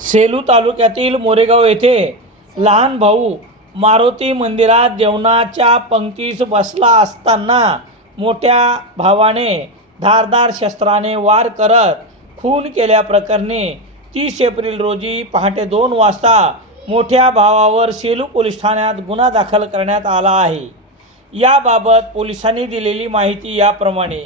सेलू तालुक्यातील मोरेगाव येथे लहान भाऊ मारुती मंदिरात जेवणाच्या पंक्तीस बसला असताना मोठ्या भावाने धारदार शस्त्राने वार करत खून केल्याप्रकरणी तीस एप्रिल रोजी पहाटे दोन वाजता मोठ्या भावावर सेलू पोलीस ठाण्यात गुन्हा दाखल करण्यात आला आहे. याबाबत पोलिसांनी दिलेली माहिती याप्रमाणे.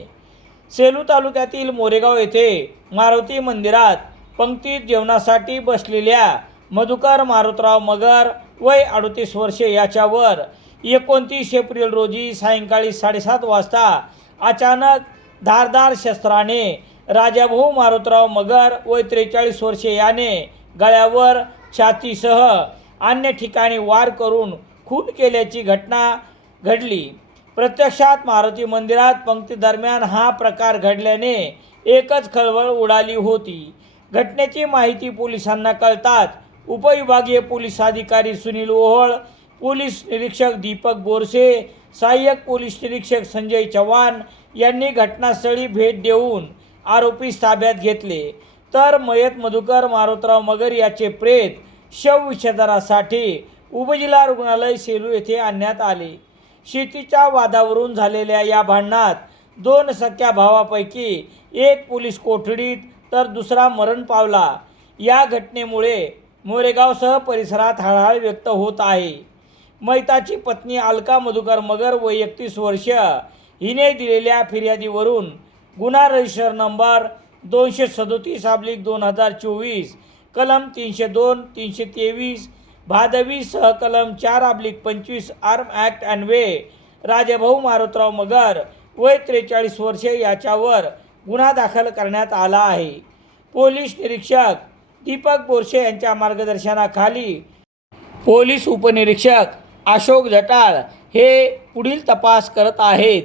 सेलू तालुक्यातील मोरेगाव येथे मारुती मंदिरात पंक्तीत जेवणासाठी बसलेल्या मधुकर मारुतराव मगर वय अडतीस वर्षे याच्यावर एकोणतीस एप्रिल रोजी सायंकाळी साडेसात वाजता अचानक धारदार शस्त्राने राजाभाऊ मारुतराव मगर वय त्रेचाळीस वर्षे याने गळ्यावर छातीसह अन्य ठिकाणी वार करून खून केल्याची घटना घडली. प्रत्यक्षात मारुती मंदिरात पंक्तीदरम्यान हा प्रकार घडल्याने एकच खळबळ उडाली होती. घटनेची माहिती पोलिसांना कळताच उपविभागीय पोलीस अधिकारी सुनील ओहळ पोलीस निरीक्षक दीपक बोरसे सहाय्यक पोलीस निरीक्षक संजय चव्हाण यांनी घटनास्थळी भेट देऊन आरोपी ताब्यात घेतले. तर मयत मधुकर मारुतराव मगर याचे प्रेत शवविच्छेदनासाठी उपजिल्हा रुग्णालय सेलू येथे आणण्यात आले. शेतीच्या वादावरून झालेल्या या भांडणात दोन सख्या भावापैकी एक पोलीस कोठडीत तर दुसरा मरण पावला. या घटनेमुळे मोरेगावसह परिसरात हळहळ व्यक्त होत आहे. मैताची पत्नी अलका मधुकर मगर व एकतीस वर्ष. हिने दिलेल्या फिर्यादीवरून गुन्हा रजिस्टर नंबर दोनशे सदोतीस अब्लिक दोन हजार चोवीस कलम तीनशे दोन तीनशे तेवीस भादवी सह कलम चार अब्लिक पंचवीस आर्म ॲक्ट अँड वे राजभाऊ मारुतराव मगर वय त्रेचाळीस वर्षे याच्यावर गुन्हा दाखल करण्यात आला आहे. पोलीस निरीक्षक दीपक बोरसे यांच्या मार्गदर्शनाखाली पोलीस उपनिरीक्षक अशोक जटाळ हे पुढील तपास करत आहेत.